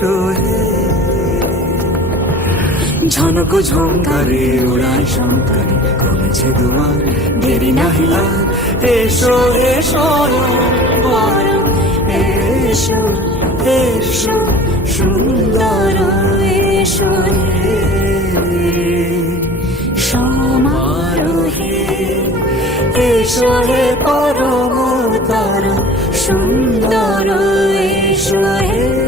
এসো হে ঝনক ঝঙ্কারে উড়ায় শঙ্কারে কমেছে দুয়ার দেরি নাহি আর এসো এসো বরং এসো এসো সুন্দর এসো হে সমারোহে এসো হে পরমতর সুন্দর এসো হে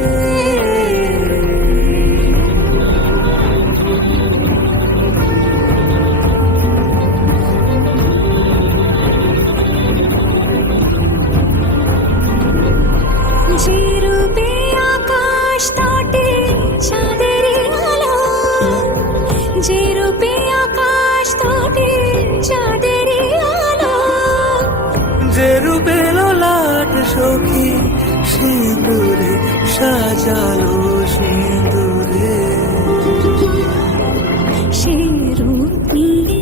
যে রূপে আকাশ তটে চাঁদের আলো যে রূপে আকাশ তটে চাঁদের আলো যে রূপে ললাট সখী সিঁদুরে সাজালো সিঁদুরে সে রূপ নিয়ে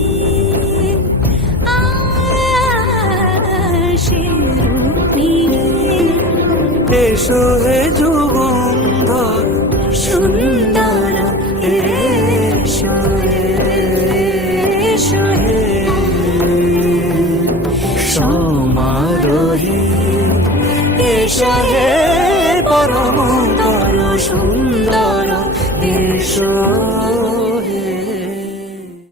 সে রূপ নিয়ে এসো হে যুগন্ধর সুন্দর এসো এসো হে সমারোহে এসো হে পরমতর সুন্দর এসো